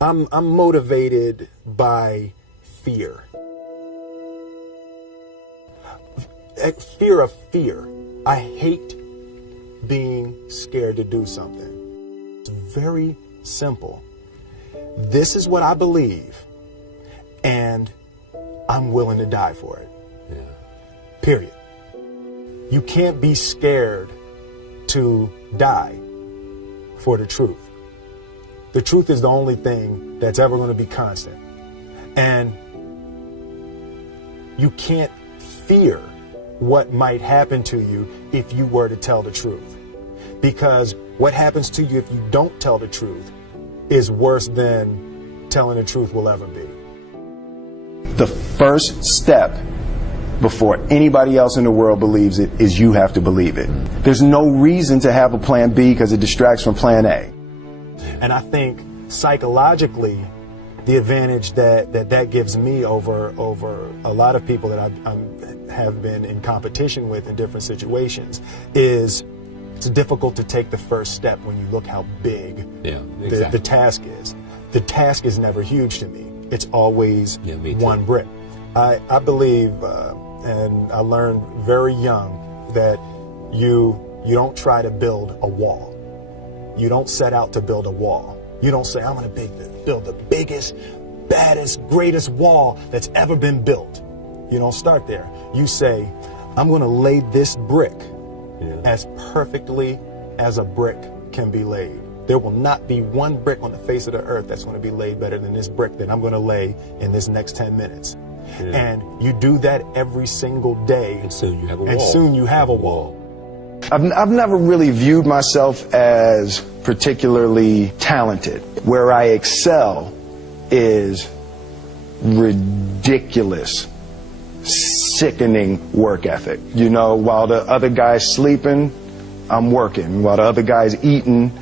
I'm motivated by fear. Fear of fear. I hate being scared to do something. It's very simple. This is what I believe, and I'm willing to die for it. Yeah. Period. You can't be scared to die for the truth. The truth is the only thing that's ever going to be constant. And you can't fear what might happen to you if you were to tell the truth. Because what happens to you if you don't tell the truth is worse than telling the truth will ever be. The first step before anybody else in the world believes it is you have to believe it. There's no reason to have a plan B because it distracts from plan A. And I think psychologically, the advantage that gives me over a lot of people that I have been in competition with in different situations is it's difficult to take the first step when you look how big the task is. The task is never huge to me. It's always one brick. I believe, and I learned very young, that you don't try to build a wall. You don't set out to build a wall. You don't say, I'm going to build the biggest, baddest, greatest wall that's ever been built. You don't start there. You say, I'm going to lay this brick as perfectly as a brick can be laid. There will not be one brick on the face of the earth that's going to be laid better than this brick that I'm going to lay in this next 10 minutes. And you do that every single day. And soon you have a wall. And soon you have a wall. I've never really viewed myself as particularly talented. Where I excel is ridiculous, sickening work ethic. You know, while the other guy's sleeping, I'm working. While the other guy's eating,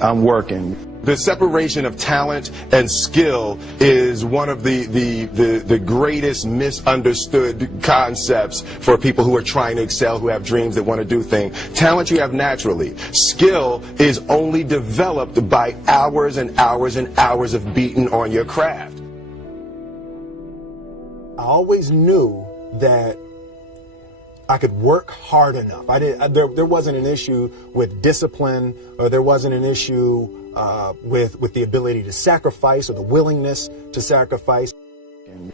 I'm working. The separation of talent and skill is one of the greatest misunderstood concepts for people who are trying to excel, who have dreams, that want to do things. Talent you have naturally. Skill is only developed by hours and hours and hours of beating on your craft. I always knew that I could work hard enough. There wasn't an issue with discipline, or there wasn't an issue with the ability to sacrifice or the willingness to sacrifice.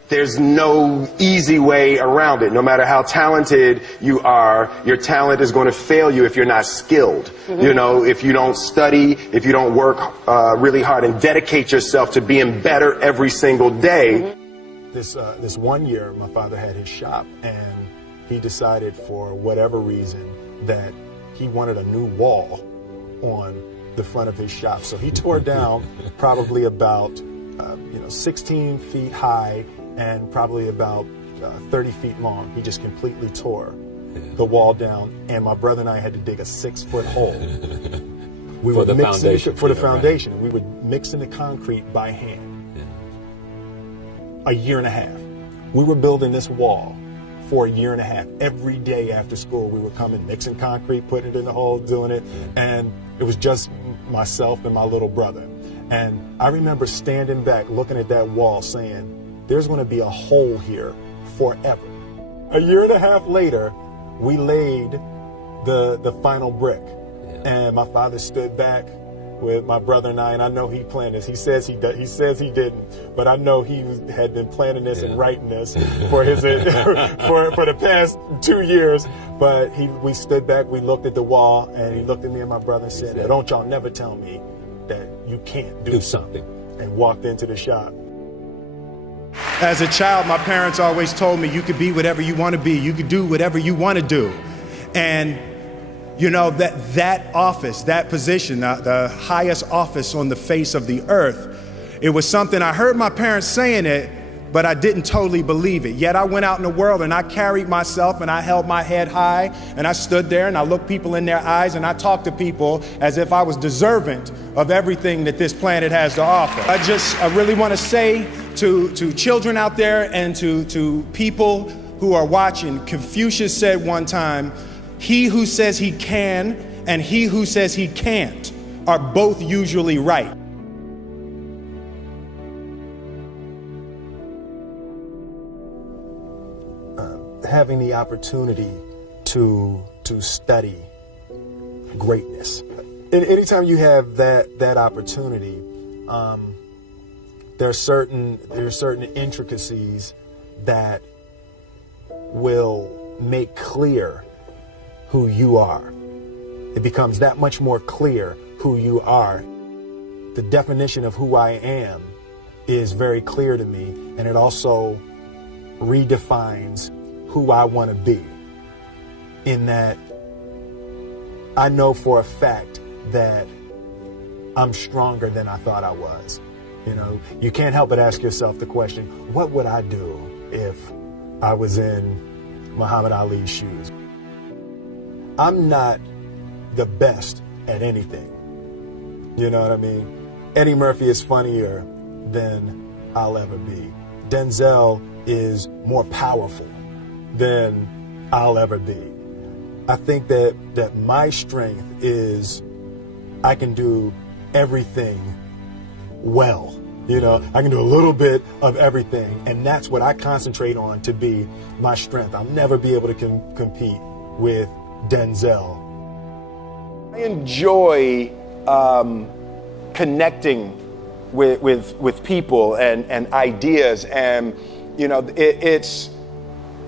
There's no easy way around it. No matter how talented you are, your talent is going to fail you if you're not skilled. You know, if you don't study, if you don't work really hard and dedicate yourself to being better every single day. This one year, my father had his shop, and he decided for whatever reason that he wanted a new wall on the front of his shop. So he tore down probably about 16 feet high and probably about 30 feet long. He just completely tore the wall down, and my brother and I had to dig a 6-foot hole. We for were the mixing foundation. for the foundation. Right. We would mix in the concrete by hand. A year and a half. We were building this wall for a year and a half. Every day after school, we would come and mixing concrete, putting it in the hole, doing it, and it was just myself and my little brother. And I remember standing back, looking at that wall, saying, there's going to be a hole here forever. A year and a half later, we laid the final brick, and my father stood back with my brother and I know he planned this. He says he didn't, but I know he had been planning this and writing this for his for the past 2 years. But we stood back, we looked at the wall, and he looked at me and my brother and said, "Don't y'all never tell me that you can't do something," and walked into the shop. As a child, my parents always told me you could be whatever you want to be. You could do whatever you want to do. And you know, that office, that position, the highest office on the face of the earth, it was something I heard my parents saying it, but I didn't totally believe it. Yet I went out in the world and I carried myself and I held my head high and I stood there and I looked people in their eyes and I talked to people as if I was deserving of everything that this planet has to offer. I really want to say to children out there and to people who are watching, Confucius said one time, he who says he can and he who says he can't are both usually right. having the opportunity to study greatness. And anytime you have that opportunity, there are certain intricacies that will make clear who you are. It becomes that much more clear who you are. The definition of who I am is very clear to me, and it also redefines who I want to be, in that I know for a fact that I'm stronger than I thought I was. You know, you can't help but ask yourself the question, what would I do if I was in Muhammad Ali's shoes? I'm not the best at anything. You know what I mean? Eddie Murphy is funnier than I'll ever be. Denzel is more powerful than I'll ever be. I think that my strength is I can do everything well. You know, I can do a little bit of everything, and that's what I concentrate on to be my strength. I'll never be able to compete with Denzel. I enjoy connecting with people and ideas, and you know,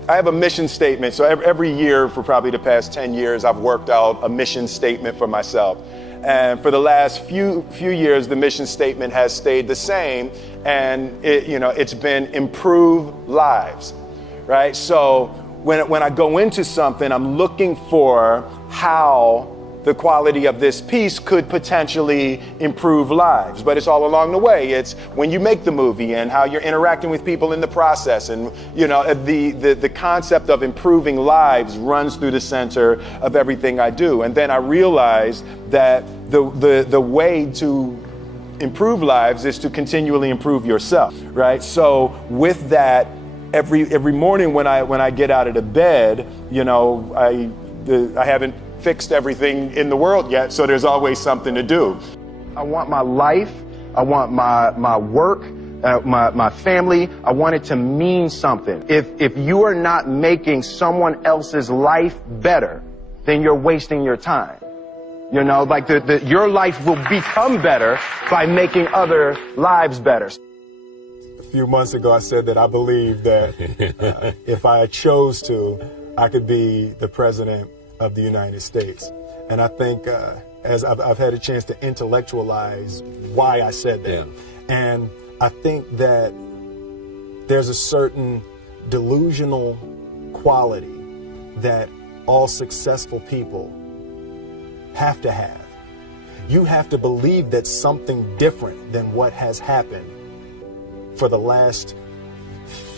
I have a mission statement. So every year for probably the past 10 years, I've worked out a mission statement for myself. And for the last few years, the mission statement has stayed the same, and it's been improve lives, right? So when I go into something, I'm looking for how the quality of this piece could potentially improve lives. But it's all along the way. It's when you make the movie and how you're interacting with people in the process. And, you know, the concept of improving lives runs through the center of everything I do. And then I realized that the way to improve lives is to continually improve yourself, right? So with that, every morning when I get out of the bed, you know, I haven't fixed everything in the world yet, so there's always something to do. I want my life, I want my work, my family, I want it to mean something. If you are not making someone else's life better, then you're wasting your time. You know, like your life will become better by making other lives better. A few months ago, I said that I believe that if I chose to, I could be the president of the United States. And I think as I've had a chance to intellectualize why I said that. Yeah. And I think that there's a certain delusional quality that all successful people have to have. You have to believe that something different than what has happened for the last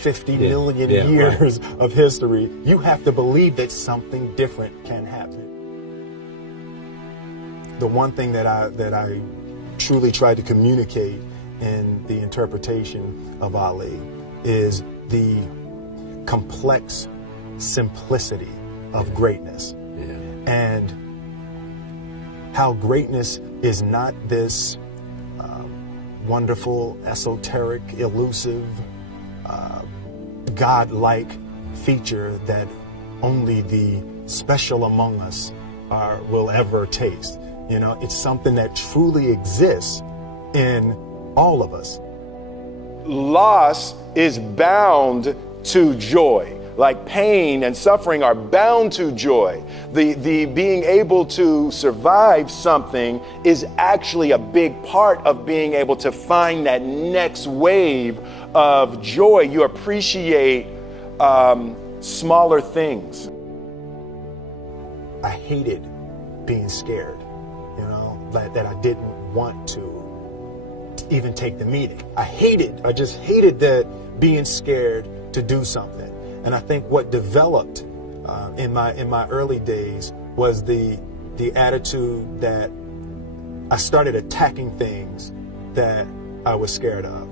50 million years of history. You have to believe that something different can happen. The one thing that I truly tried to communicate in the interpretation of Ali is the complex simplicity of greatness. And how greatness is not this wonderful, esoteric, elusive, God-like feature that only the special among us will ever taste. You know, it's something that truly exists in all of us. Loss is bound to joy. Like pain and suffering are bound to joy. The being able to survive something is actually a big part of being able to find that next wave of joy. You appreciate smaller things. I hated being scared, you know, that I didn't want to even take the meeting. I just hated that being scared to do something. And I think what developed in my early days was the attitude that I started attacking things that I was scared of.